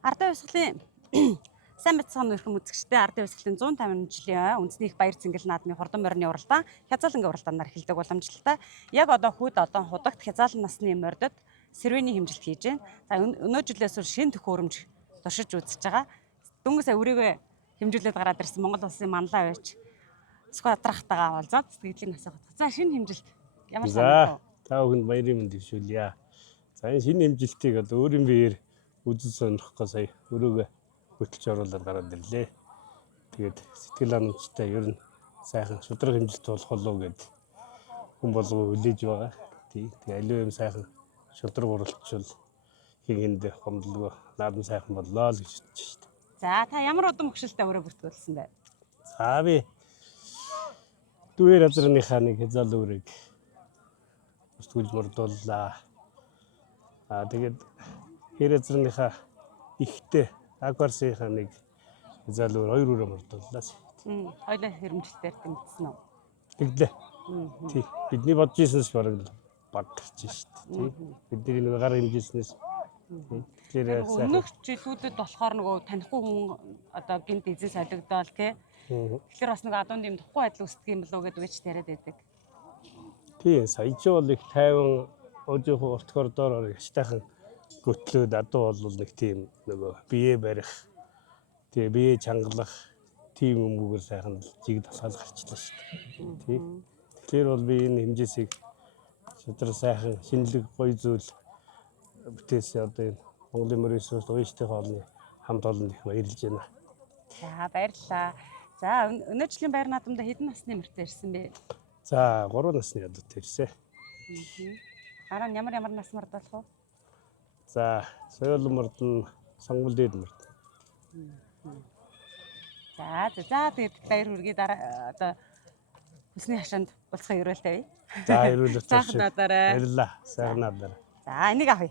Ардын хувьсгалын сайн мэдсэн өрхөм үзэгчтэй ардын хувьсгалын 150 жилийн үндэсний их баяр цэнгэл наадмын хурдан морины уралдаан хязгаалангийн уралдаанаар эхэлдэг уламжлалтай. Яг одоо хүйд одоо худагт хязгаалan насны мордод сервиний хэмжилт хийж байна. За өнөө жилээс шинэ төхөөрөмж туршиж үзэж байгаа. Дөнгөж сая өрийгөө хэмжүүлээд гараад ирсэн Монгол улсын манлай байж Сквадрахтагаа уулзаад сэтгэлийн асуух. За шинэ хэмжилт ямар санагдав? Та бүхэнд баярын мэнд дэвшүүлье. За энэ шинэ хэмжилтийг одоо өөрийн биеэр үзэл сонирхохгоо сая өрөөгөө хөтлж оруулаад гараад ирлээ. Тэгээд сэтгэл ханамжтай ер нь сайхан шудраг хэмжилт болох болов гэд хүн болгоо хүлээж байгаа. Тэгээ аливаа юм сайхан шудраг уралчвал хингэнд гомдлого наадам сайхан боллоо л гэж бодож шүү дээ. За та ямар удам хөшөлтөй өрөө бүртгүүлсэн бэ? За би дүүэр азрынхаа нэг хязгаал өрөөг бүртгүүлж мордууллаа. Тэгээд хэр азрынхаа ихтэй акварсынхаа нэг хязгаал өөр хоёр өрөө мордууллаа. Хоёулаа хэмжилтээр тэмцсэн үү? Тэглээ. Тий. Бидний бодож ирсэнээс бараг баг гарч шүү дээ. Бидний нэг гар хэмжээснээс тэгэхээр өмнөх жилүүдэд болохоор нөгөө танихгүй хүн одоо гинт эзэн солигдоол тий. Тэгэхээр бас нэг адуун дэм тухгүй байдал үүсдэг юм болоо гэдээ үеч тариад байдаг. Тий, сая ч бол их тайван өжих урт коридороор яштайхан гөтлөөд адуу бол нэг тийм нөгөө бие барих тэгээ бие чангалах тийм өмгөөр сайхан жиг тасгаал гарчлаа шүү дээ. Тий. Тэгэхээр бол би энэ хэмжээсийг шудраг сайхан шинэлэг гоё зүйл бүтээсээ одоо энэ Монголын морин ресурс ууштай хоолны хамт олонд их баярлж байна. За баярлалаа. За өнөө жилийн баяр наадамд хэдэн насны мөртөө ирсэн бэ? За 3 насны ядууд ирсэн. Дараа нь ямар нас морд болох вэ? За соёлын мордон сонгол дээд морд. За тэгээд баяр хүргэе дараа одоо хүсний хашаанд болцохоо өрөөлтэй бай. За өрөөлөж Сайхан надаарай. баярлалаа. Сайхан надаарай. За энийг авъя.